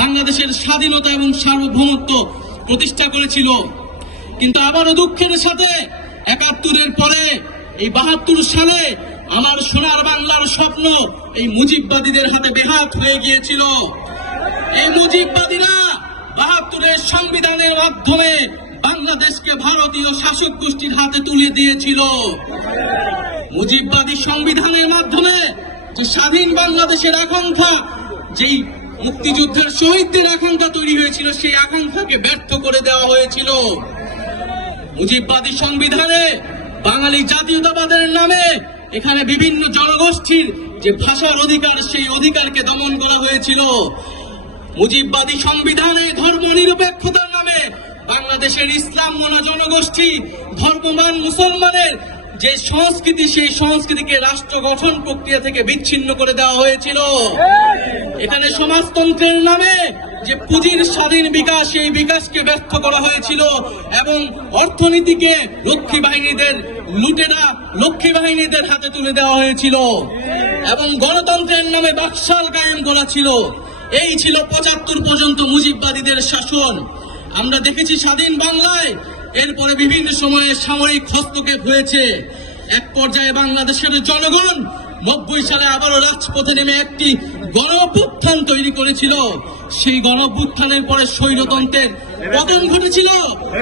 বাংলাদেশের স্বাধীনতা এবং সার্বভৌমত্ব প্রতিষ্ঠা করেছিল। কিন্তু আবারও দুঃখের সাথে একাত্তরের পরে এই বাহাত্তর সালে আমার সোনার বাংলার স্বপ্ন এই মুজিববাদীদের হাতে বেহাত হয়ে গিয়েছিল। এই মুজিববাদীরা বাহাত্তরের সংবিধানের মাধ্যমে বাংলাদেশকে ভারতীয় শাসক গোষ্ঠীর হাতে তুলে দিয়েছিল। মুজিববাদী সংবিধানের মাধ্যমে যে স্বাধীন বাংলাদেশের আকাঙ্ক্ষা, যেই মুক্তিযুদ্ধের শহীদদের আকাঙ্ক্ষা তৈরি হয়েছিল, সেই আকাঙ্ক্ষাকে ব্যর্থ করে দেওয়া হয়েছিল। মুজিববাদী সংবিধানে বাঙালি জাতীয়তাবাদের নামে এখানে বিভিন্ন জনগোষ্ঠীর যে ভাষার অধিকার, সেই অধিকারকে দমন করা হয়েছিল। মুজিববাদী সংবিধানে ধর্ম নিরপেক্ষতার নামে বাংলাদেশের ইসলাম মোনা জনগোষ্ঠী ধর্মমান মুসলমানের যে সংস্কৃতি, সেই সংস্কৃতিকে রাষ্ট্র গঠন প্রক্রিয়া থেকে বিচ্ছিন্ন করে দেওয়া হয়েছিল। এখানে সমাজতন্ত্রের নামে যে পুঁজির স্বাধীন বিকাশ এই বিকাশকে ব্যর্থ করা হয়েছিল এবং অর্থনীতিকে লক্ষ্মী বাহিনীদের লুটেরা লক্ষ্মী বাহিনীদের হাতে তুলে দেওয়া হয়েছিল এবং গণতন্ত্রের নামে বাকশাল কায়েম করা ছিল। এই ছিল পঁচাত্তর পর্যন্ত মুজিববাদীদের শাসন। আমরা দেখেছি স্বাধীন বাংলায় এরপরে বিভিন্ন সময়ে সামরিক হস্তক্ষেপ হয়েছে। এক পর্যায়ে বাংলাদেশের জনগণ নব্বই সালে আবারও রাজপথে নেমে একটি গণ তৈরি করেছিল। সেই গণ পরে স্বৈরতন্ত্রের পতন ঘটেছিল।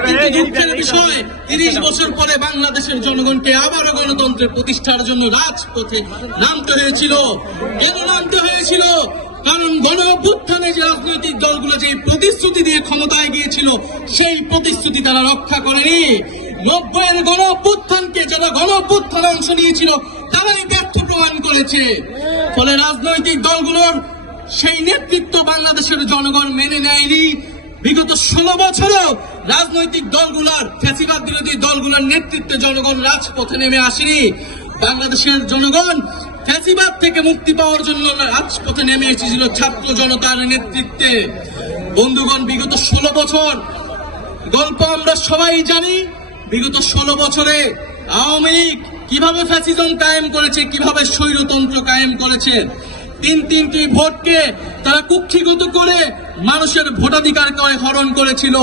কিন্তু দুঃখের বিষয়, তিরিশ বছর পরে বাংলাদেশের জনগণকে আবারও গণতন্ত্রের প্রতিষ্ঠার জন্য রাজপথে নামতে হয়েছিল। কেন নামতে হয়েছিল? কারণ গণ অভ্যুত্থানে যে রাজনৈতিক দলগুলো যে প্রতিশ্রুতি দিয়ে ক্ষমতায় গিয়েছিল, সেই প্রতিশ্রুতি তারা রক্ষা করেনি। নব্বইয়ের গণ অভ্যুত্থানকে যারা গণ অভ্যুত্থানে অংশ নিয়েছিল, তারাই ব্যর্থ প্রমাণ করেছে। ফলে রাজনৈতিক দলগুলোর সেই নেতৃত্ব বাংলাদেশের জনগণ মেনে নেয়নি। বিগত ষোলো বছরও রাজনৈতিক দলগুলার, ফ্যাসিবাদ বিরোধী দলগুলোর নেতৃত্বে জনগণ রাজপথে নেমে আসেনি। বাংলাদেশের জনগণ ফ্যাসিবাদ থেকে মুক্তি পাওয়ার জন্য রাজপথে নেমে এসেছিল ছাত্র জনতার নেতৃত্বে। বন্ধুগণ, বিগত ষোলো বছর গল্প আমরা সবাই জানি, বিগত ষোলো বছরে আওয়ামী লীগ কীভাবে ফ্যাসিজম কায়েম করেছে, কীভাবে স্বৈরতন্ত্র কায়েম করেছে, তিন তিনটি ভোটকে তারা কুক্ষিগত করে মানুষের ভোটাধিকার করে হরণ করেছিল।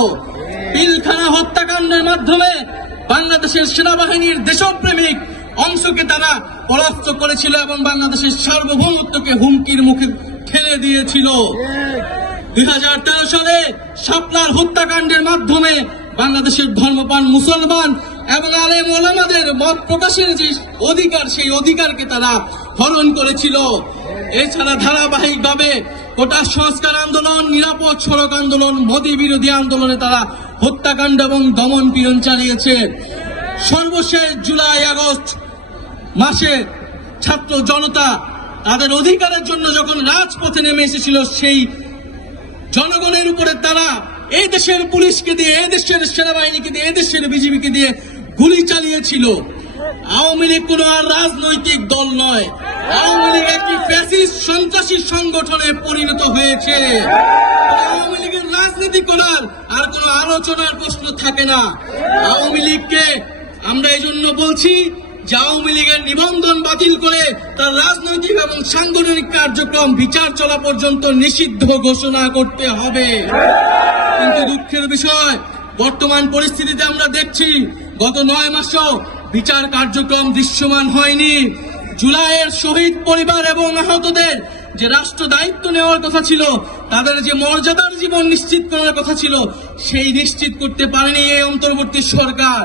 পিলখানা হত্যাকাণ্ডের মাধ্যমে বাংলাদেশের সেনাবাহিনীর দেশপ্রেমিক অংশকে তারা পরাস্ত করেছিল এবং বাংলাদেশের সার্বভৌমত্বকে হুমকির মুখে ঠেলে দিয়েছিল। দু হাজার তেরো সালে শাপলার হত্যাকাণ্ডের মাধ্যমে বাংলাদেশের ধর্মপান মুসলমান এবং আলেম ওলামাদের মত প্রকাশের যে অধিকার, সেই অধিকারকে তারা হরণ করেছিল। এছাড়া ধারাবাহিকভাবে কোটা সংস্কার আন্দোলন, নিরাপদ সড়ক আন্দোলন, মোদী বিরোধী আন্দোলনে তারা হত্যাকাণ্ড এবং দমন পীড়ন চালিয়েছে। সর্বশেষ জুলাই আগস্ট মাসে ছাত্র জনতা তাদের অধিকারের জন্য যখন রাজপথে নেমে এসেছিল, সেই জনগণের উপরে তারা এই দেশের পুলিশকে দিয়ে, এই দেশের সেনাবাহিনীকে দিয়ে, এই দেশের বিজিবিকে দিয়ে গুলি চালিয়েছিল। আওয়ামী লীগ কোনো আর রাজনৈতিক দল নয়। আওয়ামী লীগ একটি ফ্যাসিস্ট সন্ত্রাসী সংগঠনে পরিণত হয়েছে। আওয়ামী লীগের রাজনীতি করার আর কোনো আলোচনার প্রশ্ন থাকে না। আওয়ামী লীগকে আমরা এই জন্য বলছি আওয়ামী লীগের নিবন্ধন বাতিল করে তার রাজনৈতিক এবং সাংগঠনিক কার্যক্রম, বিচার চলা পর্যন্ত নিষিদ্ধ ঘোষণা করতে হবে। কিন্তু দুঃখের বিষয়, বর্তমান পরিস্থিতিতে আমরা দেখছি, গত নয় মাসও বিচার কার্যক্রম দৃশ্যমান হয়নি। জুলাইয়ের শহীদ পরিবার এবং আহতদের যে রাষ্ট্র দায়িত্ব নেওয়ার কথা ছিল, তাদের যে মর্যাদার জীবন নিশ্চিত করার কথা ছিল, সেই নিশ্চিত করতে পারেনি এই অন্তর্বর্তী সরকার।